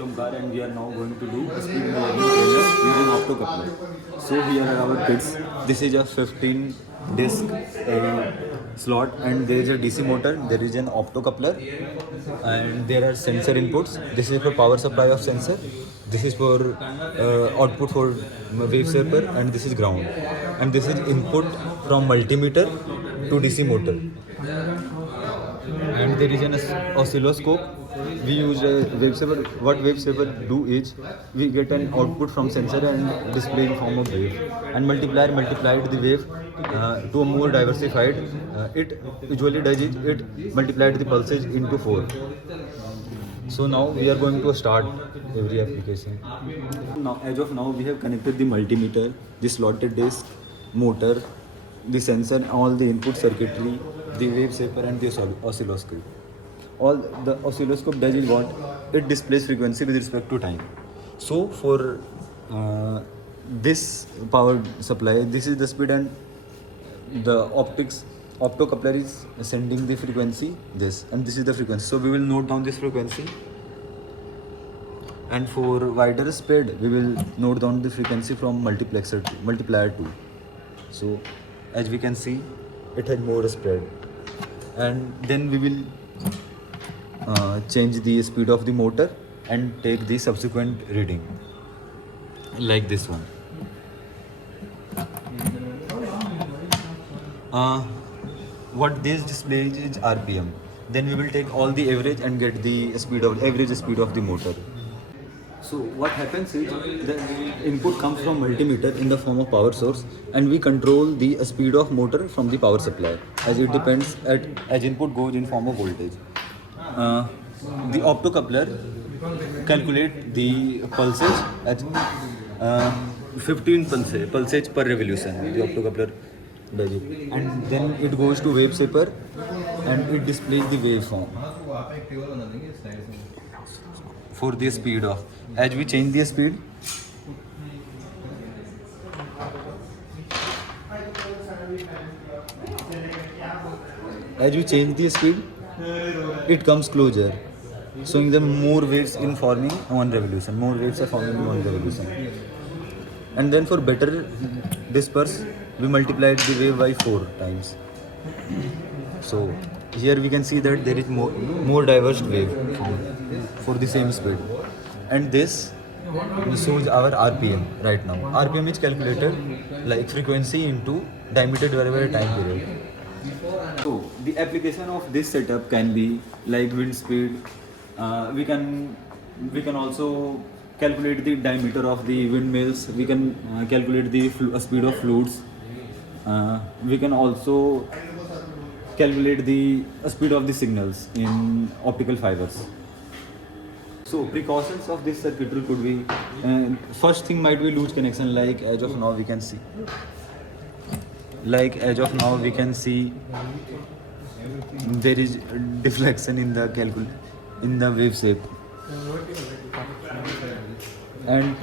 Omkar and we are now going to do a speed measuring trailer using optocoupler. So here are our kits. This is a 15 disc slot and there is a DC motor, there is an optocoupler and there are sensor inputs. This is for power supply of sensor. This is for output for wave shaper and this is ground. And this is input from multimeter to DC motor. And there is an oscilloscope. We use a wave shaper. What wave shaper do is we get an output from sensor and display in form of wave, and multiplied the wave to a more diversified. It usually does it multiplied the pulses into 4. So now we are going to start every application. Now as of now we have connected the multimeter, the slotted disc, motor, the sensor, all the input circuitry, the wave shaper and the oscilloscope. All the oscilloscope does is what? It displays frequency with respect to time. So for this power supply, this is the speed and the optocoupler is sending the frequency this, and this is the frequency. So we will note down this frequency, and for wider speed we will note down the frequency from multiplier 2. So as we can see, it has more spread, and then we will change the speed of the motor and take the subsequent reading like this one. What this displays is RPM. Then we will take all the average and get the average speed of the motor. So what happens is the input comes from multimeter in the form of power source, and we control the speed of motor from the power supply as it depends as input goes in form of voltage. The optocoupler calculate the pulses at 15 pulses per revolution. The optocoupler does it, and then it goes to wave shaper and it displays the waveform for the speed of. As we change the speed, it comes closer, showing the more waves in forming one revolution. More waves are forming in one revolution. And then for better disperse, we multiplied the wave by 4 times. So here we can see that there is more diverse wave for the same speed. And this shows our RPM right now. RPM is calculated like frequency into diameter divided by time period. So the application of this setup can be like wind speed. We can also calculate the diameter of the windmills. We can calculate the speed of fluids. We can also calculate the speed of the signals in optical fibers. So precautions of this circuitry could be, first thing might be loose connection, like as of now we can see. There is deflection in the wave shape. And